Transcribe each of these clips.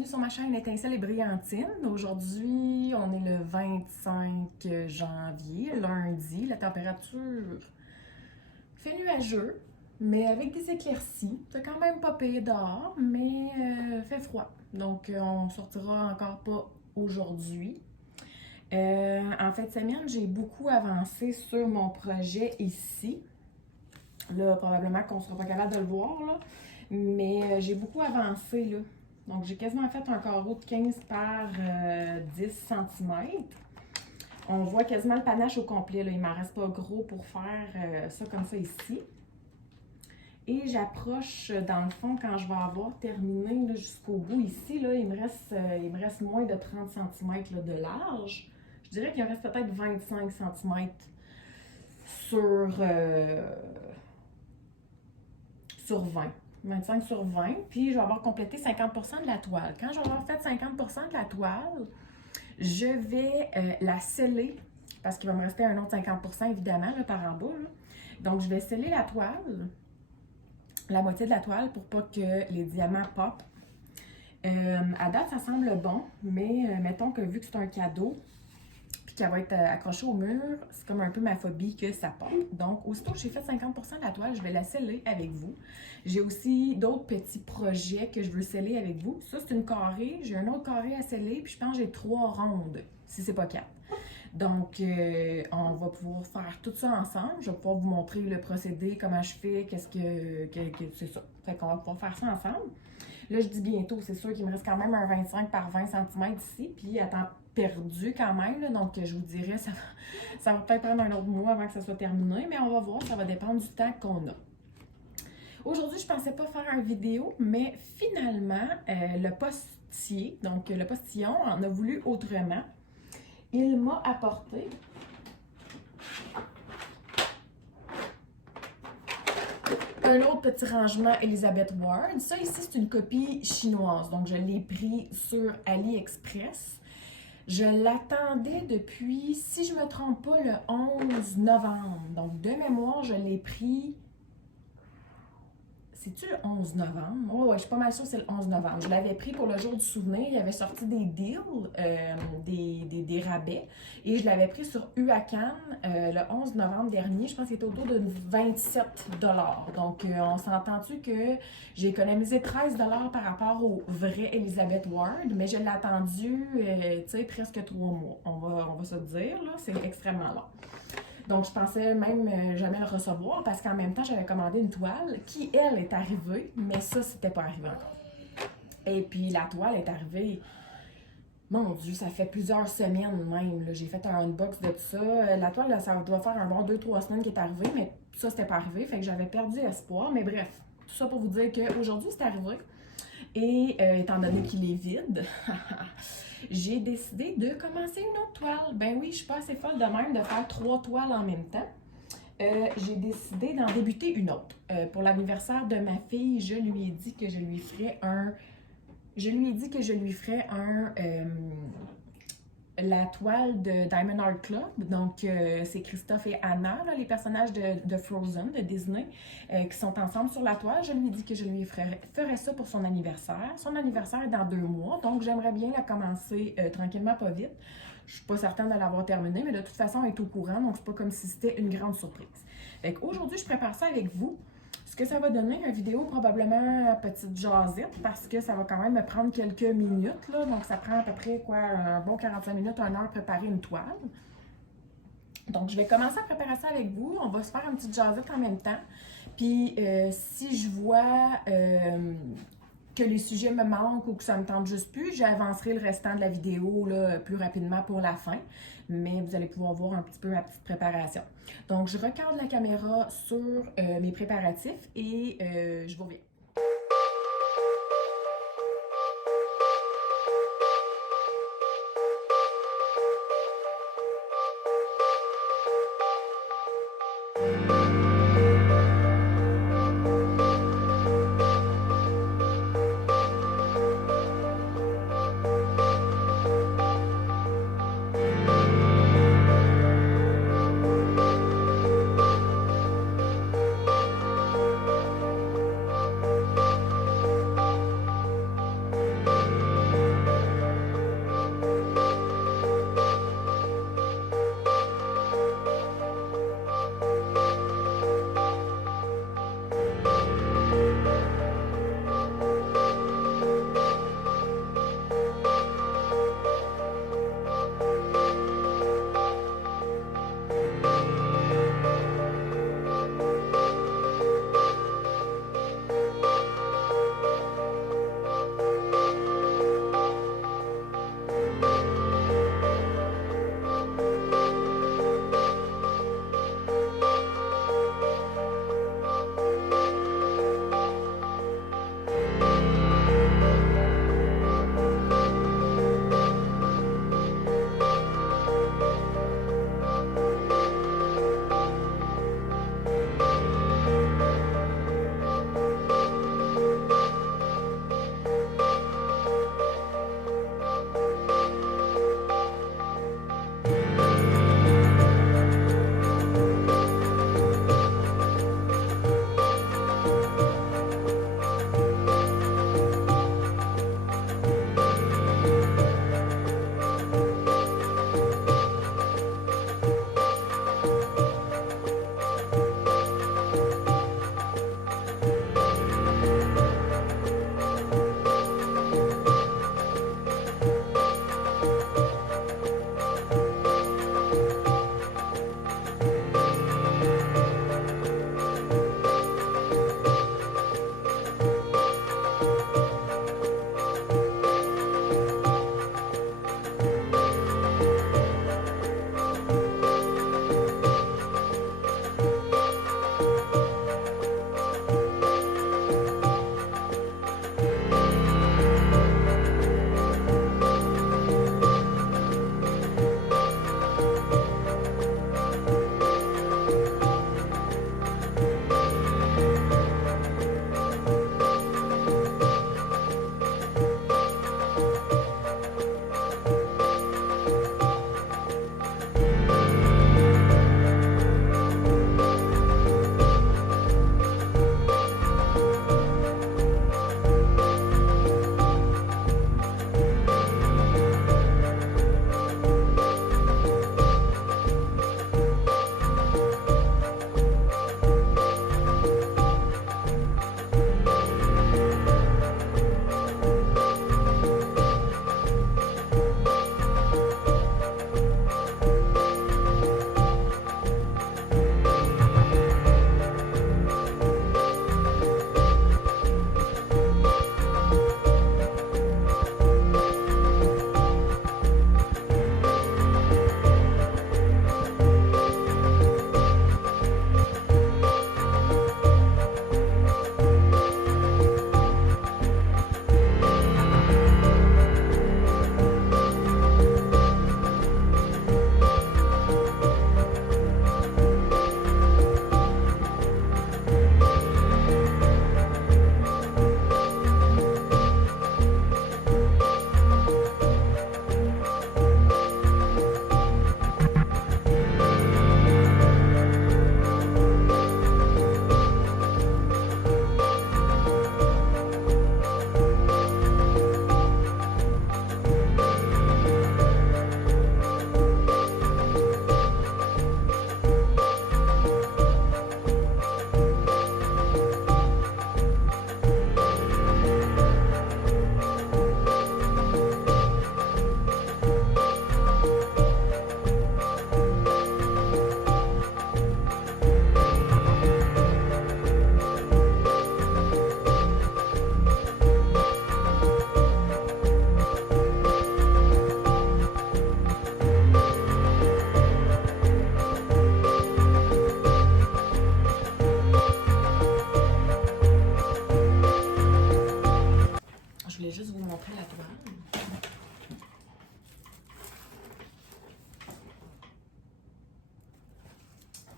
bienvenue sur ma chaîne Étincelle et Brillantine. Aujourd'hui, on est le 25 janvier, lundi. La température fait nuageux, mais avec des éclaircies. C'est quand même pas payé dehors, mais fait froid. Donc, on sortira encore pas aujourd'hui. En fin de semaine, j'ai beaucoup avancé sur mon projet ici. Là, probablement qu'on sera pas capable de le voir, là. Mais j'ai beaucoup avancé, là. Donc, j'ai quasiment fait un carreau de 15 par 10 cm. On voit quasiment le panache au complet, là. Il m'en reste pas gros pour faire ça comme ça ici. Et j'approche, dans le fond, quand je vais avoir terminé jusqu'au bout ici, là, il me reste moins de 30 cm là, de large. Je dirais qu'il me reste peut-être 25 cm sur 20. 25 sur 20, puis je vais avoir complété 50% de la toile. Quand je vais avoir fait 50% de la toile, je vais la sceller, parce qu'il va me rester un autre 50% évidemment là, par en bas. Là. Donc, je vais sceller la toile, la moitié de la toile, pour pas que les diamants popent. À date, ça semble bon, mais mettons que vu que c'est un cadeau, puis qu'elle va être accrochée au mur, c'est comme un peu ma phobie que ça pop. Donc, aussitôt que j'ai fait 50% de la toile, je vais la sceller avec vous. J'ai aussi d'autres petits projets que je veux sceller avec vous. Ça, c'est une carrée. J'ai un autre carré à sceller, puis je pense que j'ai 3 rondes, si c'est pas 4. Donc, on va pouvoir faire tout ça ensemble. Je vais pouvoir vous montrer le procédé, comment je fais, c'est ça. Fait qu'on va pouvoir faire ça ensemble. Là, je dis bientôt, c'est sûr qu'il me reste quand même un 25 par 20 cm ici, puis à temps perdu quand même, là, donc je vous dirais, ça va peut-être prendre un autre mois avant que ça soit terminé, mais on va voir, ça va dépendre du temps qu'on a. Aujourd'hui, je pensais pas faire une vidéo, mais finalement, le postier, donc le postillon, en a voulu autrement. Il m'a apporté un autre petit rangement Elizabeth Ward. Ça ici, c'est une copie chinoise. Donc, je l'ai pris sur AliExpress. Je l'attendais depuis, si je ne me trompe pas, le 11 novembre. Donc, de mémoire, je l'ai pris... C'est-tu le 11 novembre? Oh, ouais, je suis pas mal sûre que c'est le 11 novembre. Je l'avais pris pour le jour du souvenir. Il y avait sorti des deals, des rabais. Et je l'avais pris sur Uacan le 11 novembre dernier. Je pense qu'il était autour de 27 $. Donc, on s'entend-tu que j'ai économisé 13 $ par rapport au vrai Elizabeth Ward, mais je l'ai attendu, tu sais, presque 3 mois. On va se le dire, là. C'est extrêmement long. Donc, je pensais même jamais le recevoir parce qu'en même temps, j'avais commandé une toile qui, elle, est arrivée, mais ça, c'était pas arrivé encore. Et puis, la toile est arrivée, mon Dieu, ça fait plusieurs semaines même. J'ai fait un unbox de tout ça. La toile, là, ça doit faire un bon 2-3 semaines qu'elle est arrivée, mais ça, c'était pas arrivé, fait que j'avais perdu espoir. Mais bref, tout ça pour vous dire qu'aujourd'hui, c'est arrivé. Et étant donné qu'il est vide, j'ai décidé de commencer une autre toile. Ben oui, je suis pas assez folle de même de faire 3 toiles en même temps. J'ai décidé d'en débuter une autre. Pour l'anniversaire de ma fille, je lui ai dit que je lui ferais la toile de Diamond Art Club. Donc, c'est Christophe et Anna, là, les personnages de Frozen, de Disney, qui sont ensemble sur la toile. Je lui ai dit que je lui ferais ça pour son anniversaire. Son anniversaire est dans 2 mois, donc j'aimerais bien la commencer tranquillement, pas vite. Je suis pas certaine de l'avoir terminée, mais de toute façon, elle est au courant, donc c'est pas comme si c'était une grande surprise. Fait qu'aujourd'hui, je prépare ça avec vous. Ce que ça va donner, une vidéo probablement petite jasette, parce que ça va quand même me prendre quelques minutes, là. Donc, ça prend à peu près, quoi, un bon 45 minutes, 1 heure préparer une toile. Donc, je vais commencer à préparer ça avec vous. On va se faire une petite jasette en même temps. Puis, si je vois que les sujets me manquent ou que ça me tente juste plus, j'avancerai le restant de la vidéo là, plus rapidement pour la fin. Mais vous allez pouvoir voir un petit peu ma petite préparation. Donc, je recadre la caméra sur mes préparatifs et je vous reviens.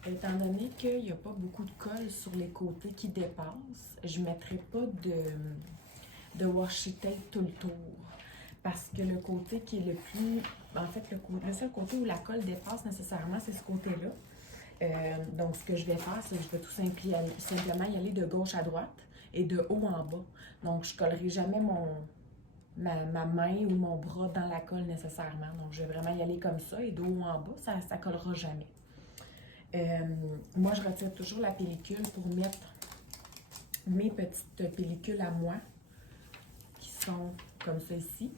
Étant donné qu'il n'y a pas beaucoup de colle sur les côtés qui dépassent, je ne mettrai pas de washi tape tout le tour. Parce que le côté qui est le plus... En fait, le seul côté où la colle dépasse nécessairement, c'est ce côté-là. Donc, ce que je vais faire, c'est que je vais tout simplement y aller de gauche à droite et de haut en bas. Donc, je ne collerai jamais ma main ou mon bras dans la colle nécessairement. Donc, je vais vraiment y aller comme ça et de haut en bas, ça ne collera jamais. Moi, je retire toujours la pellicule pour mettre mes petites pellicules à moi qui sont comme ça ici.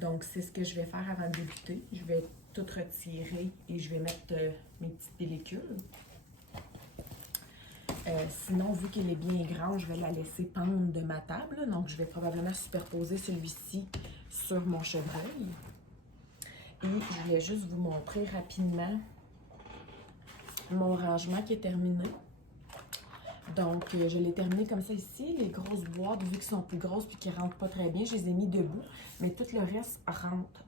Donc, c'est ce que je vais faire avant de débuter. Je vais tout retirer et je vais mettre mes petites pellicules. Sinon, vu qu'elle est bien grande, je vais la laisser pendre de ma table. Donc, je vais probablement superposer celui-ci sur mon chevreuil. Et je voulais juste vous montrer rapidement mon rangement qui est terminé. Donc, je l'ai terminé comme ça ici. Les grosses boîtes, vu qu'elles sont plus grosses et qu'elles ne rentrent pas très bien, je les ai mis debout. Mais tout le reste rentre.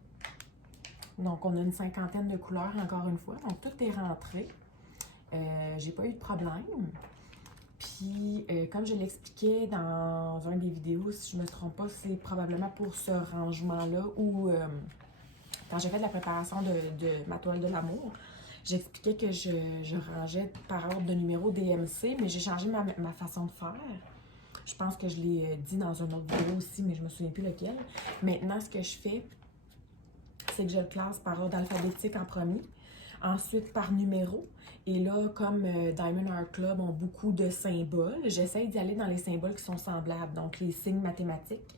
Donc, on a une cinquantaine de couleurs, encore une fois. Donc, tout est rentré. J'ai pas eu de problème. Puis, comme je l'expliquais dans une des vidéos, si je ne me trompe pas, c'est probablement pour ce rangement-là où, quand j'ai fait de la préparation de ma toile de l'amour, j'expliquais que je rangeais par ordre de numéro DMC, mais j'ai changé ma façon de faire. Je pense que je l'ai dit dans une autre vidéo aussi, mais je me souviens plus lequel. Maintenant, ce que je fais, c'est que je le classe par ordre alphabétique en premier, ensuite par numéro. Et là, comme Diamond Art Club ont beaucoup de symboles, j'essaie d'y aller dans les symboles qui sont semblables, donc les signes mathématiques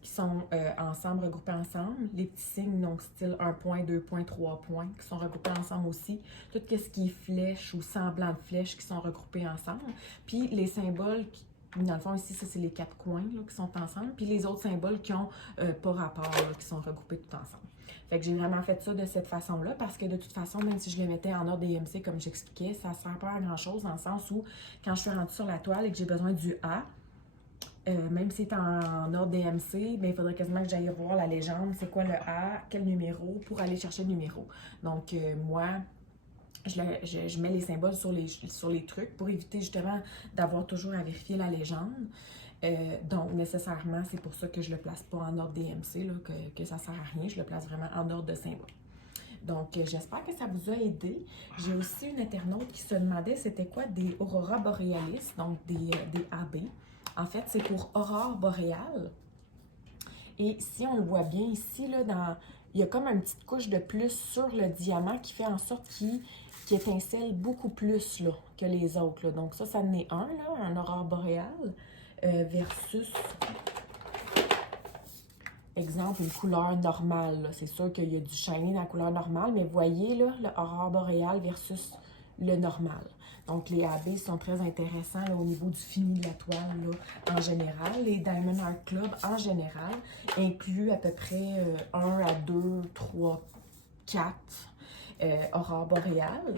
qui sont ensemble, regroupés ensemble. Les petits signes, donc style 1 point, 2 points, 3 points, qui sont regroupés ensemble aussi. Tout ce qui est flèches ou semblant de flèches qui sont regroupés ensemble. Puis les symboles, dans le fond ici, ça c'est les 4 coins là, qui sont ensemble. Puis les autres symboles qui n'ont pas rapport, là, qui sont regroupés tout ensemble. Fait que j'ai vraiment fait ça de cette façon-là parce que de toute façon, même si je les mettais en ordre DMC comme j'expliquais, ça ne sert pas à grand-chose dans le sens où quand je suis rendue sur la toile et que j'ai besoin du A, même si c'est en ordre DMC, ben, il faudrait quasiment que j'aille voir la légende, c'est quoi le A, quel numéro, pour aller chercher le numéro. Donc, moi, je mets les symboles sur les trucs pour éviter justement d'avoir toujours à vérifier la légende. Donc, nécessairement, c'est pour ça que je ne le place pas en ordre DMC, là, que ça ne sert à rien. Je le place vraiment en ordre de symbole. Donc, j'espère que ça vous a aidé. J'ai aussi une internaute qui se demandait c'était quoi des Aurora Borealis, donc des AB. En fait, c'est pour Aurore boréale. Et si on le voit bien ici, là, il y a comme une petite couche de plus sur le diamant qui fait en sorte qu'il étincelle beaucoup plus là, que les autres. Là. Donc ça en est un, là, un Aurore boréale, versus, exemple, une couleur normale. C'est sûr qu'il y a du shiny dans la couleur normale, mais voyez là, le Aurore boréale versus le normal. Donc, les AB sont très intéressants là, au niveau du fini de la toile là, en général. Les Diamond Art Club, en général, incluent à peu près 1 à 2, 3, 4 aurores boréales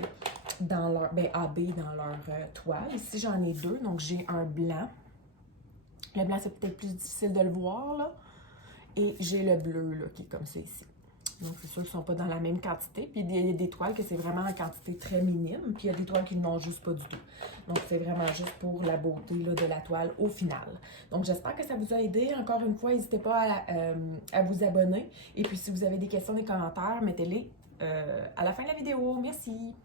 dans leur, AB dans leur toile. Ici, j'en ai 2, donc j'ai un blanc. Le blanc, c'est peut-être plus difficile de le voir, là. Et j'ai le bleu, là, qui est comme ça ici. Donc, c'est sûr qu'ils ne sont pas dans la même quantité. Puis, il y a des toiles que c'est vraiment en quantité très minime. Puis, il y a des toiles qui n'en juste pas du tout. Donc, c'est vraiment juste pour la beauté là, de la toile au final. Donc, j'espère que ça vous a aidé. Encore une fois, n'hésitez pas à vous abonner. Et puis, si vous avez des questions, des commentaires, mettez-les à la fin de la vidéo. Merci!